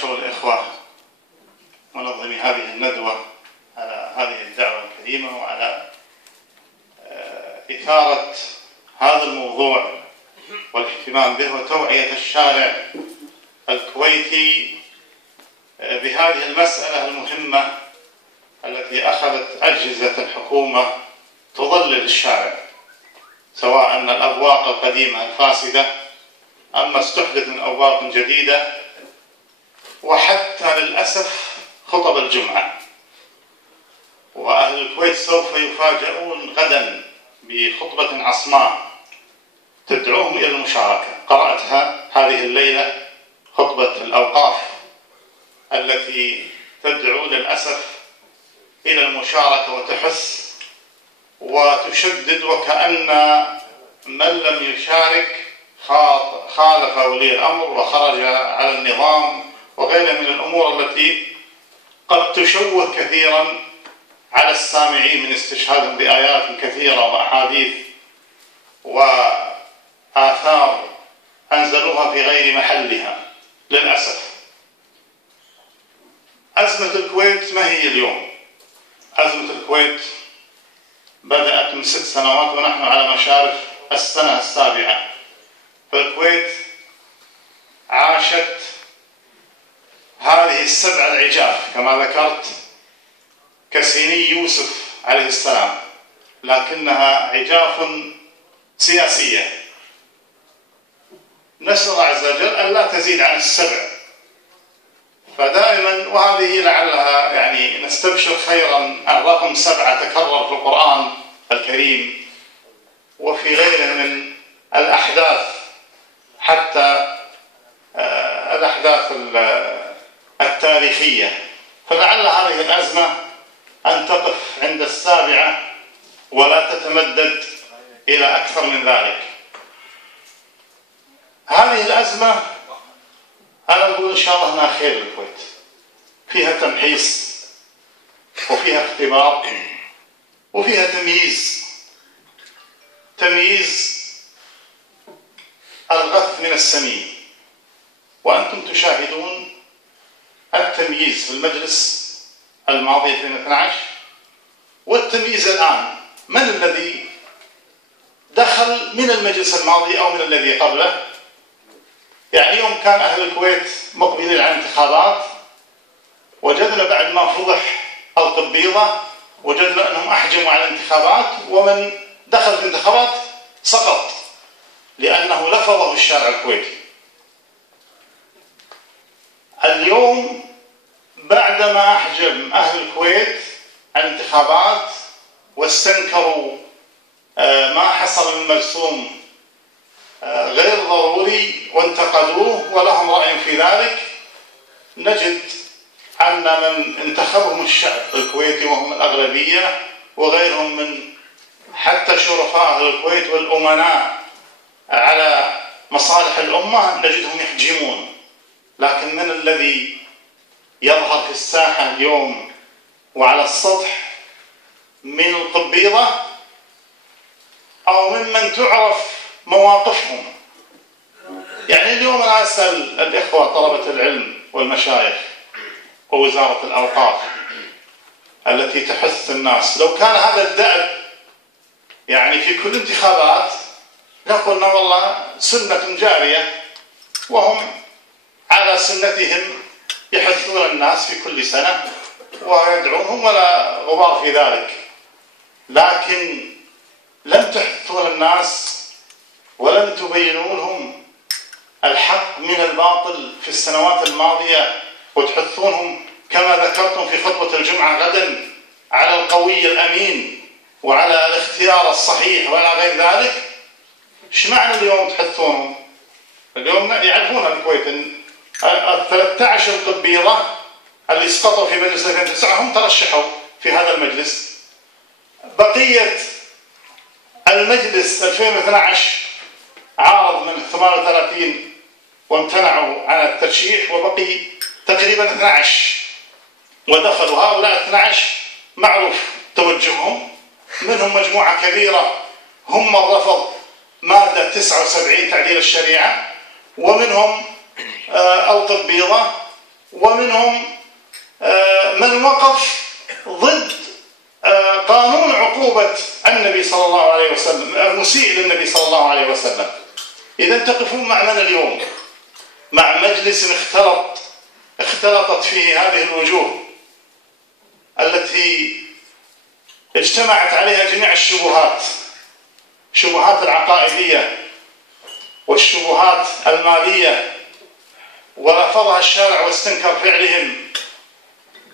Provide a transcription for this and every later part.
أشكر الإخوة منظمي هذه الندوة على هذه الدعوة الكريمة وعلى إثارة هذا الموضوع والاهتمام به وتوعية الشارع الكويتي بهذه المسألة المهمة التي أخذت أجهزة الحكومة تضلل الشارع، سواء أن الأبواق القديمة الفاسدة أما استحدث من أبواق جديدة، وحتى للأسف خطب الجمعة. وأهل الكويت سوف يفاجؤون غدا بخطبة عصماء تدعوهم إلى المشاركة. قرأتها هذه الليلة، خطبة الأوقاف التي تدعو للأسف إلى المشاركة وتحث وتشدد، وكأن من لم يشارك خالف ولي الأمر وخرج على النظام وغيرها من الأمور التي قد تشوه كثيرا على السامعين من استشهادهم بآيات كثيرة وأحاديث وآثار أنزلوها في غير محلها للأسف. أزمة الكويت ما هي اليوم، أزمة الكويت بدأت من 6 سنوات ونحن على مشارف السنة السابعة. فالكويت عاشت هذه السبع العجاف كما ذكرت كسيني يوسف عليه السلام، لكنها عجاف سياسية. نسأل الله عز وجل أن لا تزيد عن السبع، فدائما وهذه لعلها يعني نستبشر خيرا. الرقم 7 تكرر في القرآن الكريم وفي غيره من الأحداث، حتى الأحداث التاريخية. فلعل هذه الأزمة أن تقف عند 7 ولا تتمدد إلى أكثر من ذلك. هذه الأزمة أنا أقول إن شاء الله أنها خير للكويت، فيها تمحيص وفيها اختبار وفيها تمييز الغث من السمين. وأنتم تشاهدون التمييز في المجلس الماضي 2012 والتمييز الآن. من الذي دخل من المجلس الماضي أو من الذي قبله؟ يعني يوم كان أهل الكويت مقبلين على الانتخابات وجدنا بعد ما فضح القبيضة وجدنا أنهم أحجموا على الانتخابات، ومن دخل في الانتخابات سقط لأنه لفظه الشارع الكويتي. اليوم بعدما أحجم أهل الكويت عن الانتخابات واستنكروا ما حصل من مرسوم غير ضروري وانتقدوه ولهم رأي في ذلك، نجد أن من انتخبهم الشعب الكويتي وهم الأغلبية وغيرهم من حتى شرفاء أهل الكويت والأمناء على مصالح الأمة نجدهم يحجمون. لكن من الذي يظهر في الساحة اليوم وعلى السطح من القبيضة أو ممن تعرف مواقفهم؟ يعني اليوم أنا أسأل الإخوة طلبة العلم والمشايخ ووزارة الأوقاف التي تحث الناس، لو كان هذا الدأب يعني في كل انتخابات لقلنا والله سنة جارية وهم على سنتهم يحثون الناس في كل سنة ويدعونهم ولا غبار في ذلك. لكن لم تحثون الناس ولم تبينوا لهم الحق من الباطل في السنوات الماضية، وتحثونهم كما ذكرتم في خطبة الجمعة غدا على القوي الأمين وعلى الاختيار الصحيح وعلى غير ذلك. ايش معنى اليوم تحثونهم؟ اليوم يعرفون الكويت ان 13 قبيضة اللي سقطوا في مجلس 2009 هم ترشحوا في هذا المجلس. بقية المجلس 2012 عارض من 38 وامتنعوا عن الترشيح، وبقي تقريبا 12 ودخلوا. هؤلاء 12 معروف توجههم، منهم مجموعة كبيرة هم من رفض مادة 79 تعديل الشريعة، ومنهم القبيضة ومنهم من وقف ضد قانون عقوبة النبي صلى الله عليه وسلم، المسيء للنبي صلى الله عليه وسلم. إذا تقفون مع من اليوم؟ مع مجلس اختلطت فيه هذه الوجوه التي اجتمعت عليها جميع الشبهات، الشبهات العقائدية والشبهات المالية، ورفضها الشارع واستنكر فعلهم.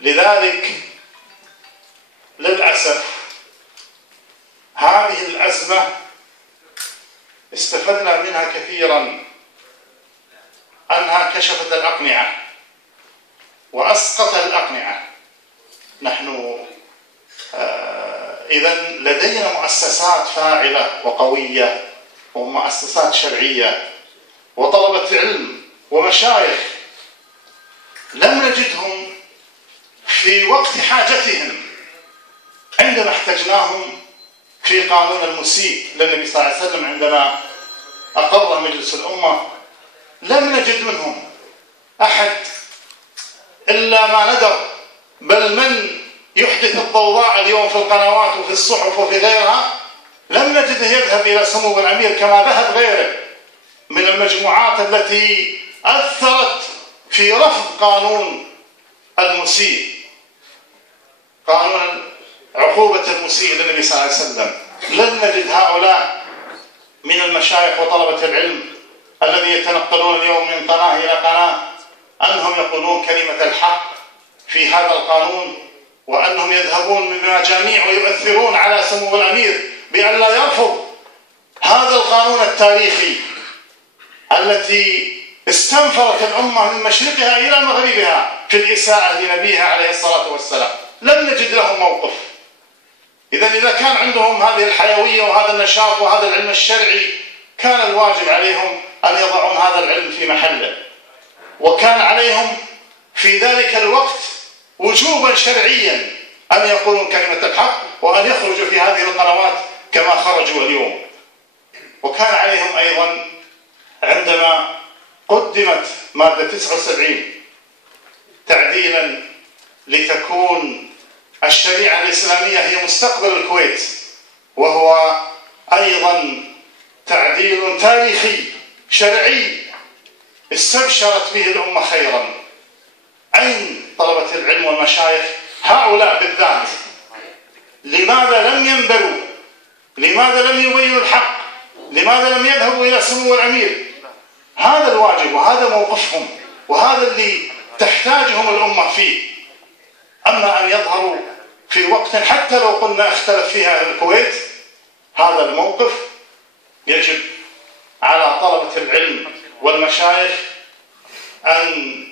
لذلك للأسف هذه الأزمة استفدنا منها كثيرا، أنها كشفت الأقنعة وأسقط الأقنعة. نحن إذن لدينا مؤسسات فاعلة وقوية ومؤسسات شرعية وطلبة علم ومشايخ لم نجدهم في وقت حاجتهم عندما احتجناهم في قانون المسيء للنبي صلى الله عليه وسلم. عندما أقر مجلس الأمة لم نجد منهم أحد إلا ما ندر، بل من يحدث الضوضاء اليوم في القنوات وفي الصحف وفي غيرها لم نجده يذهب إلى سمو الأمير كما ذهب غيره من المجموعات التي أثرت في رفض قانون المسيء، قانون عقوبة المسيء للنبي صلى الله عليه وسلم. لن نجد هؤلاء من المشايخ وطلبة العلم الذي يتنقلون اليوم من قناة إلى قناة أنهم يقولون كلمة الحق في هذا القانون، وأنهم يذهبون من مجاميع ويؤثرون على سمو الأمير بأن لا يرفض هذا القانون التاريخي التي استنفرت الأمة من مشرقها إلى مغربها في الإساءة لنبيها عليه الصلاة والسلام. لم نجد لهم موقف. إذا كان عندهم هذه الحيوية وهذا النشاط وهذا العلم الشرعي، كان الواجب عليهم أن يضعون هذا العلم في محله، وكان عليهم في ذلك الوقت وجوبا شرعيا أن يقولوا كلمة الحق وأن يخرجوا في هذه القنوات كما خرجوا اليوم. وكان عليهم أيضا عندما قدمت مادة 79 تعديلا لتكون الشريعة الإسلامية هي مستقبل الكويت، وهو أيضا تعديل تاريخي شرعي استبشرت به الأمة خيرا. أين طلبة العلم والمشايخ هؤلاء بالذات؟ لماذا لم ينبروا؟ لماذا لم يبينوا الحق؟ لماذا لم يذهبوا إلى سمو الأمير؟ هذا الواجب وهذا موقفهم، وهذا اللي تحتاجهم الأمة فيه. أما أن يظهروا في وقت حتى لو قلنا اختلف فيها الكويت، هذا الموقف يجب على طلبة العلم والمشايخ أن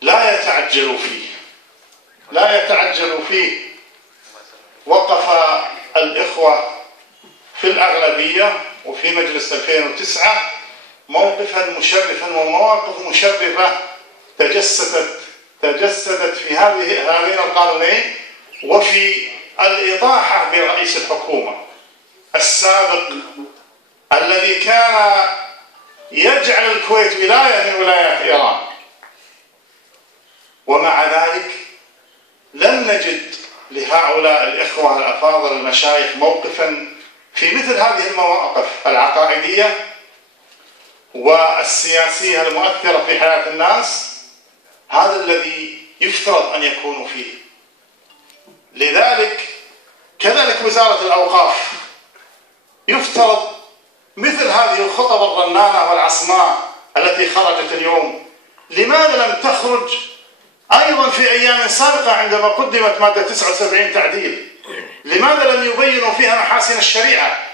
لا يتعجلوا فيه، لا يتعجلوا فيه. وقف الإخوة في الأغلبية وفي مجلس 2009 موقفا مشرفا ومواقف مشرفة تجسدت في هذين القانونين، وفي الإطاحة برئيس الحكومة السابق الذي كان يجعل الكويت ولاية من ولايات إيران. ومع ذلك لم نجد لهؤلاء الإخوة الأفاضل المشايخ موقفا في مثل هذه المواقف العقائدية والسياسية المؤثرة في حياة الناس. هذا الذي يفترض أن يكونوا فيه. لذلك كذلك وزارة الأوقاف يفترض مثل هذه الخطب الرنانة والعصماء التي خرجت اليوم، لماذا لم تخرج أيضا في أيام سابقة عندما قدمت مادة 79 تعديل؟ لماذا لم يبينوا فيها محاسن الشريعة؟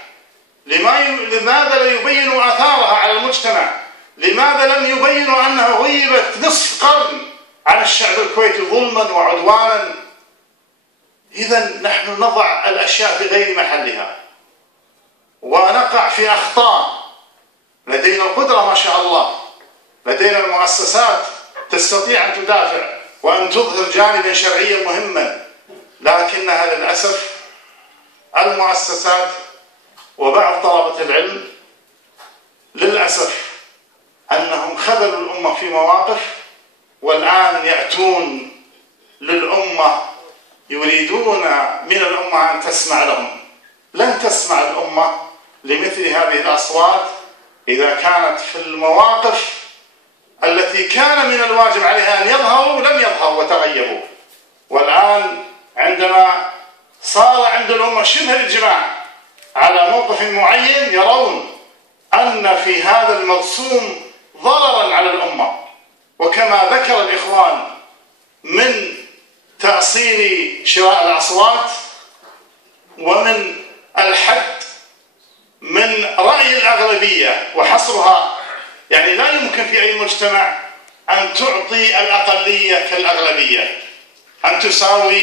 لماذا لا يبينوا آثارها على المجتمع؟ لماذا لم يبينوا أنها غيبت نصف قرن عن الشعب الكويتي ظلما وعدوانا؟ إذن نحن نضع الأشياء في غير محلها ونقع في أخطاء. لدينا القدرة ما شاء الله، لدينا المؤسسات تستطيع أن تدافع وأن تظهر جانبا شرعيا مهما، لكنها للأسف المؤسسات وبعض طلبة العلم للأسف أنهم خذلوا الأمة في مواقف والآن يأتون للأمة يريدون من الأمة أن تسمع لهم. لن تسمع الأمة لمثل هذه الأصوات إذا كانت في المواقف التي كان من الواجب عليها أن يظهروا لم يظهروا وتغيبوا. والآن عندما صار عند الأمة شبه الإجماع على موقف معين يرون أن في هذا المرسوم ضررا على الأمة، وكما ذكر الإخوان من تأصيل شراء الأصوات ومن الحد من رأي الأغلبية وحصرها، يعني لا يمكن في أي مجتمع أن تعطي الأقلية كالأغلبية، أن تساوي